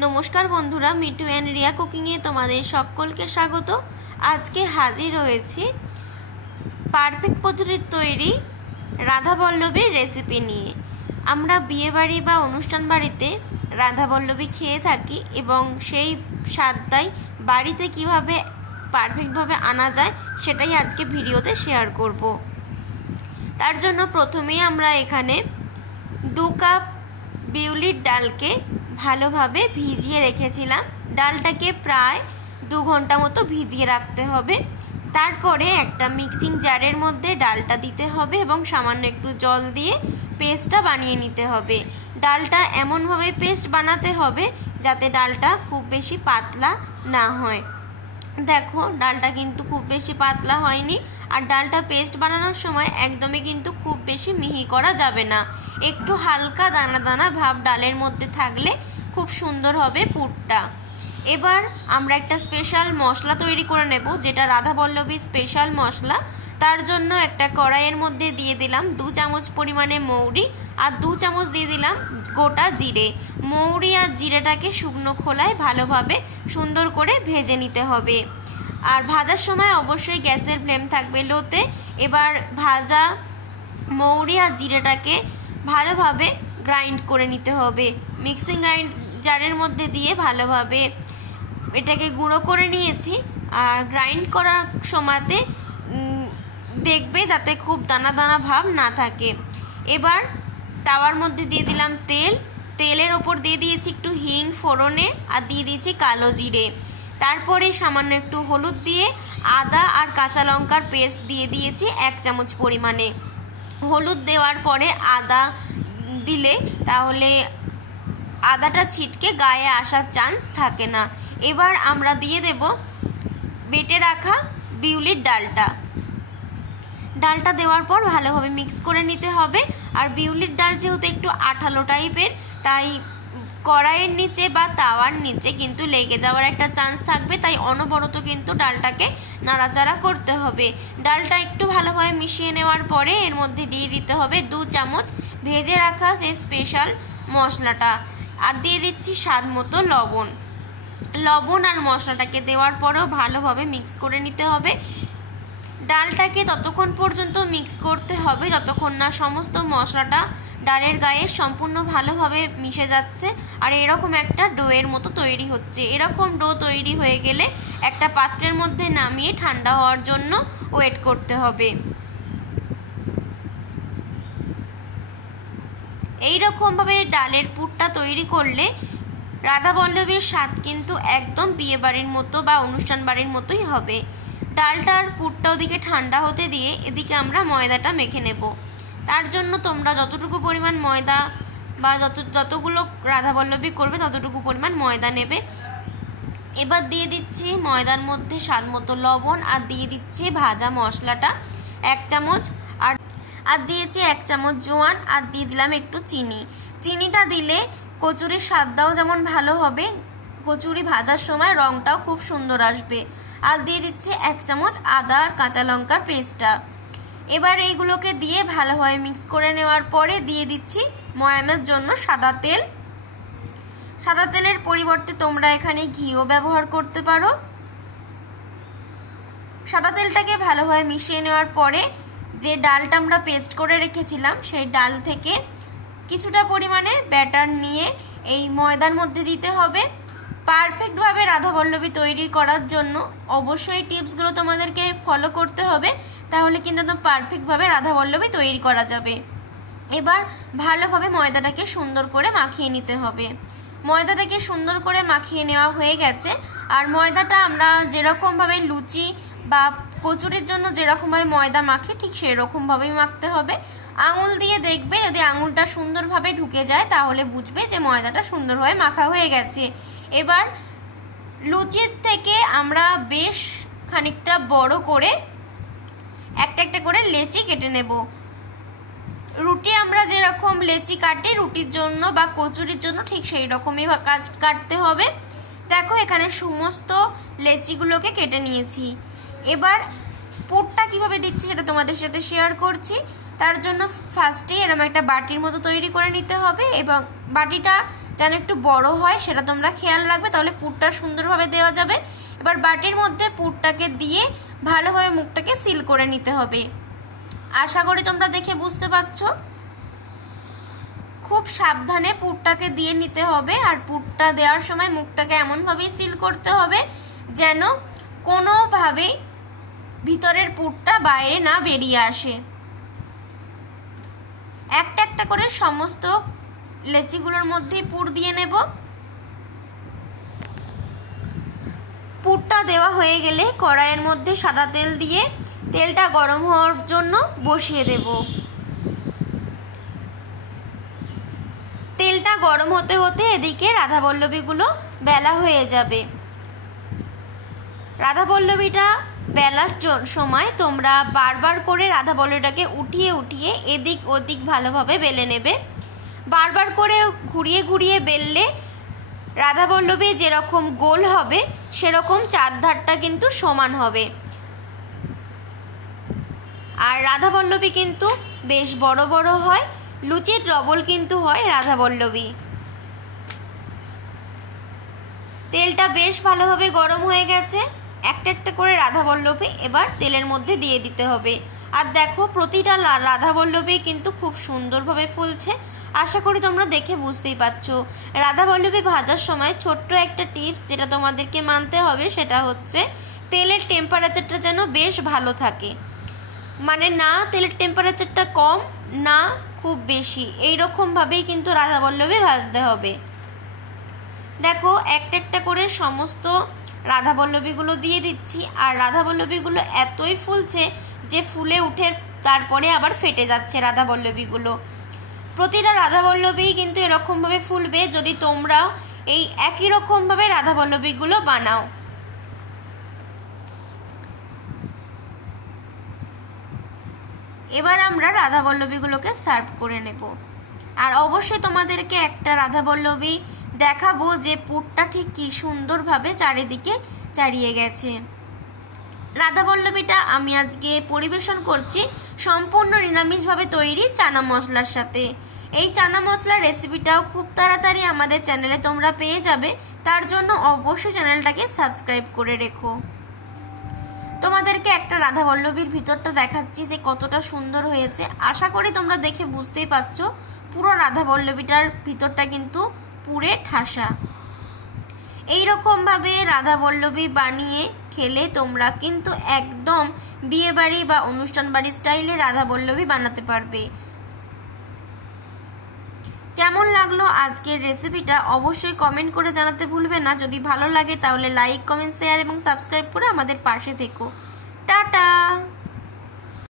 নমস্কার বন্ধুরা, me too and Riya কুকিংয়ে তোমাদের সকলকে স্বাগত। আজকে হাজির হয়েছি পারফেক্ট পদ্ধতির তৈরি রাধাবল্লভীর রেসিপি নিয়ে। আমরা বিয়েবাড়ি বা অনুষ্ঠান বাড়িতে রাধাবল্লভী খেয়ে থাকি এবং সেই স্বাদটাই বাড়িতে কিভাবে পারফেক্টভাবে আনা যায় সেটাই আজকে ভিডিওতে শেয়ার করব। তার জন্য প্রথমেই আমরা এখানে 2 কাপ বিউলির ডালকে ভালোভাবে ভিজিয়ে রেখেছিলাম। ডালটাকে প্রায় 2 ঘন্টা মতো ভিজিয়ে রাখতে হবে। তারপরে একটা মিক্সিং জারের মধ্যে ডালটা দিতে হবে এবং সামান্য একটু জল দিয়ে পেস্টটা বানিয়ে নিতে হবে। ডালটা এমনভাবে পেস্ট বানাতে হবে যাতে ডালটা খুব বেশি পাতলা না হয়। দেখো, ডালটা কিন্তু খুব বেশি পাতলা হয়নি। আর ডালটা পেস্ট বানানোর সময় একদমই কিন্তু খুব বেশি মিহি করা যাবে না। একটু হালকা দানা দানা ভাব ডালের মধ্যে থাকলে খুব সুন্দর হবে পুরটা। এবার আমরা একটা স্পেশাল মশলা তৈরি করে নেব, যেটা রাধাবল্লভী স্পেশাল মশলা। তার জন্য একটা কড়াইয়ের মধ্যে দিয়ে দিলাম 2 চামচ পরিমাণে মৌরি আর 2 চামচ দিয়ে দিলাম গোটা জিরে। মৌরি আর জিরেটাকে শুকনো খোলায় ভালোভাবে সুন্দর করে ভেজে নিতে হবে। আর ভাজার সময় অবশ্যই গ্যাসের ফ্লেম থাকবে লোতে। এবার ভাজা মৌরি আর জিরেটাকে ভালোভাবে গ্রাইন্ড করে নিতে হবে। মিক্সিং জারের মধ্যে দিয়ে ভালোভাবে এটাকে গুঁড়ো করে নিয়েছি। আর গ্রাইন্ড করার সময়তে দেখবে যাতে খুব দানা দানা ভাব না থাকে। এবার তাওয়ার মধ্যে দিয়ে দিলাম তেল। তেলের ওপর দিয়ে দিয়েছি একটু হিং ফোড়নে আর দিয়ে দিয়েছি কালো জিরে। তারপরে সামান্য একটু হলুদ দিয়ে আদা আর কাঁচা লঙ্কার পেস্ট দিয়ে দিয়েছি 1 চামচ পরিমাণে। হলুদ দেওয়ার পরে আদা দিলে তাহলে আদাটা ছিটকে গায়ে আসার চান্স থাকে না। এবার আমরা দিয়ে দেব বেটে রাখা বিউলির ডালটা। ডালটা দেওয়ার পর ভালোভাবে মিক্স করে নিতে হবে। আর বিউলির ডাল যেহেতু একটু আঠালো টাইপের, তাই কড়াইয়ের নিচে বা তাওয়ার নিচে কিন্তু লেগে যাওয়ার একটা চান্স থাকবে, তাই অনবরত কিন্তু ডালটাকে নাড়াচাড়া করতে হবে। ডালটা একটু ভালোভাবে মিশিয়ে নেওয়ার পরে এর মধ্যে দিয়ে দিতে হবে 2 চামচ ভেজে রাখা সেই স্পেশাল মশলাটা। আর দিয়ে দিচ্ছি স্বাদ মতো লবণ। লবণ আর মশলাটাকে দেওয়ার পরেও ভালোভাবে মিক্স করে নিতে হবে। ডালটাকে ততক্ষণ পর্যন্ত মিক্স করতে হবে যতক্ষণ না সমস্ত মশলাটা ডালের গায়ে সম্পূর্ণ ভালোভাবে মিশে যাচ্ছে আর এরকম একটা ডোয়ের মতো তৈরি হচ্ছে। এরকম ডো তৈরি হয়ে গেলে একটা পাত্রের মধ্যে নামিয়ে ঠান্ডা হওয়ার জন্য ওয়েট করতে হবে। এইরকমভাবে ডালের পুরটা তৈরি করলে রাধাবল্লভীর স্বাদ কিন্তু একদম বিয়ে বাড়ির মতো বা অনুষ্ঠান বাড়ির মতোই হবে। ডালটার পুরটা ওদিকে ঠান্ডা হতে দিয়ে এদিকে আমরা ময়দাটা মেখে নেব। তার জন্য তোমরা যতটুকু পরিমাণ ময়দা বা যতগুলো রাধাবল্লভী করবে ততটুকু পরিমাণ ময়দা নেবে। এবার দিয়ে দিচ্ছি ময়দার মধ্যে স্বাদ মতো লবণ আর দিয়ে দিচ্ছি ভাজা মশলাটা 1 চামচ আর দিয়েছি 1 চামচ জোয়ান আর দিয়ে দিলাম একটু চিনি। চিনিটা দিলে কচুরির স্বাদটাও যেমন ভালো হবে, কচুরি ভাজার সময় রঙটাও খুব সুন্দর আসবে। আর দিয়ে দিচ্ছি 1 চামচ আদা আর কাঁচা লঙ্কার পেস্টটা। এবার এইগুলোকে দিয়ে ভালোভাবে মিক্স করে নেওয়ার পরে দিয়ে দিচ্ছি ময়ামের জন্য সাদা তেল। সাদা তেলের পরিবর্তে তোমরা এখানে ঘিও ব্যবহার করতে পারো। সাদা তেলটাকে ভালোভাবে মিশিয়ে নেওয়ার পরে যে ডালটা আমরা পেস্ট করে রেখেছিলাম সেই ডাল থেকে কিছুটা পরিমাণে ব্যাটার নিয়ে এই ময়দার মধ্যে দিতে হবে। পারফেক্টভাবে রাধাবল্লভী তৈরি করার জন্য অবশ্যই টিপসগুলো তোমাদেরকে ফলো করতে হবে, তাহলে কিন্তু একদম পারফেক্টভাবে রাধাবল্লভী তৈরি করা যাবে। এবার ভালোভাবে ময়দাটাকে সুন্দর করে মাখিয়ে নিতে হবে। ময়দাটাকে সুন্দর করে মাখিয়ে নেওয়া হয়ে গেছে। আর ময়দাটা আমরা যেরকমভাবে লুচি বা কচুরির জন্য যেরকমভাবে ময়দা মাখে ঠিক সেরকমভাবেই মাখতে হবে। আঙুল দিয়ে দেখবে, যদি আঙুলটা সুন্দরভাবে ঢুকে যায় তাহলে বুঝবে যে ময়দাটা সুন্দরভাবে মাখা হয়ে গেছে। এবার লুচির থেকে আমরা বেশ খানিকটা বড় করে একটা একটা করে লেচি কেটে নেব। রুটি আমরা যেরকম লেচি কাটি রুটির জন্য বা কচুরির জন্য ঠিক সেই রকমই কাটতে হবে। দেখো, এখানে সমস্ত লেচিগুলোকে কেটে নিয়েছি। এবার পুরটা কিভাবে দিচ্ছি সেটা তোমাদের সাথে শেয়ার করছি। তার জন্য ফার্স্টেই এরকম একটা বাটির মতো তৈরি করে নিতে হবে, এবং বাটিটা যেন একটু বড় হয় সেটা তোমরা খেয়াল রাখবে, তাহলে পুরটা সুন্দরভাবে দেওয়া যাবে। এবার বাটির মধ্যে পুরটাকে দিয়ে ভালোভাবে মুখটাকে সিল করে নিতে হবে। আশা করি তোমরা দেখে বুঝতে পারছো। খুব সাবধানে পুরটাকে দিয়ে নিতে হবে, আর পুরটা দেওয়ার সময় মুখটাকে এমনভাবেই সিল করতে হবে যেন কোনোভাবেই ভিতরের পুরটা বাইরে না বেরিয়ে আসে। একটা একটা করে সমস্ত লেচিগুলোর মধ্যে পুর দিয়ে নেব। পুরটা দেওয়া হয়ে গেলে কড়াইয়ের মধ্যে সাদা তেল দিয়ে তেলটা গরম হওয়ার জন্য বসিয়ে দেব। তেলটা গরম হতে হতে এদিকে রাধাবল্লভীগুলো বেলা হয়ে যাবে। রাধাবল্লভীটা বেলার সময় তোমরা বারবার করে রাধাবল্লভীটাকে উঠিয়ে উঠিয়ে এদিক ওদিক ভালোভাবে বেলে নেবে। বারবার করে ঘুরিয়ে ঘুরিয়ে বেললে রাধাবল্লভী যেরকম গোল হবে সেরকম চারধারটা কিন্তু সমান হবে। আর রাধাবল্লভী কিন্তু বেশ বড় বড় হয়, লুচির ডবল কিন্তু হয় রাধাবল্লভী। তেলটা বেশ ভালোভাবে গরম হয়ে গেছে। একটা একটা করে রাধাবল্লভী এবার তেলের মধ্যে দিয়ে দিতে হবে। আর দেখো প্রতিটা রাধাবল্লভী কিন্তু খুব সুন্দরভাবে ফুলছে। আশা করি তোমরা দেখে বুঝতেই পারছো। রাধাবল্লভী ভাজার সময় ছোট্ট একটা টিপস যেটা তোমাদেরকে মানতে হবে, সেটা হচ্ছে তেলের টেম্পারেচারটা যেন বেশ ভালো থাকে, মানে না তেলের টেম্পারেচারটা কম না খুব বেশি, এইরকমভাবেই কিন্তু রাধাবল্লভী ভাজতে হবে। দেখো একটা একটা করে সমস্ত রাধাবল্লভীগুলো দিয়ে দিচ্ছি, আর রাধাবল্লভীগুলো এতই ফুলছে যে ফুলে উঠে তারপরে আবার ফেটে যাচ্ছে রাধাবল্লভীগুলো। প্রতিটা রাধাবল্লভী কিন্তু এরকমভাবে ফুলবে যদি তোমরা এই একই রকমভাবে রাধাবল্লভীগুলো বানাও। এবার আমরা রাধাবল্লভীগুলোকে সার্ভ করে নেব। আর অবশ্যই তোমাদেরকে একটা রাধাবল্লভী দেখাবো যে পুরটা ঠিক কি সুন্দরভাবে চারিদিকে চারিয়ে গেছে। রাধাবল্লভীটা আমি আজকে পরিবেশন করছি সম্পূর্ণ নিরামিষভাবে তৈরি চানা মশলার সাথে। এই চানা মশলার রেসিপিটাও খুব তাড়াতাড়ি আমাদের চ্যানেলে তোমরা পেয়ে যাবে, তার জন্য অবশ্যই চ্যানেলটাকে সাবস্ক্রাইব করে রেখো। তোমাদেরকে একটা রাধাবল্লভীর ভিতরটা দেখাচ্ছি যে কতটা সুন্দর হয়েছে। আশা করি তোমরা দেখে বুঝতেই পারছো পুরো রাধাবল্লভীটার ভিতরটা কিন্তু পুরে ঠাসা। এইরকমভাবে রাধাবল্লভী বানিয়ে খেলে তোমরা কিন্তু একদম বিয়ে বাড়ি বা অনুষ্ঠান বাড়ি স্টাইলে রাধাবল্লভী বানাতে পারবে। কেমন লাগলো আজকের রেসিপিটা অবশ্যই কমেন্ট করে জানাতে ভুলবে না। যদি ভালো লাগে তাহলে লাইক, কমেন্ট, শেয়ার এবং সাবস্ক্রাইব করে আমাদের পাশে থেকো।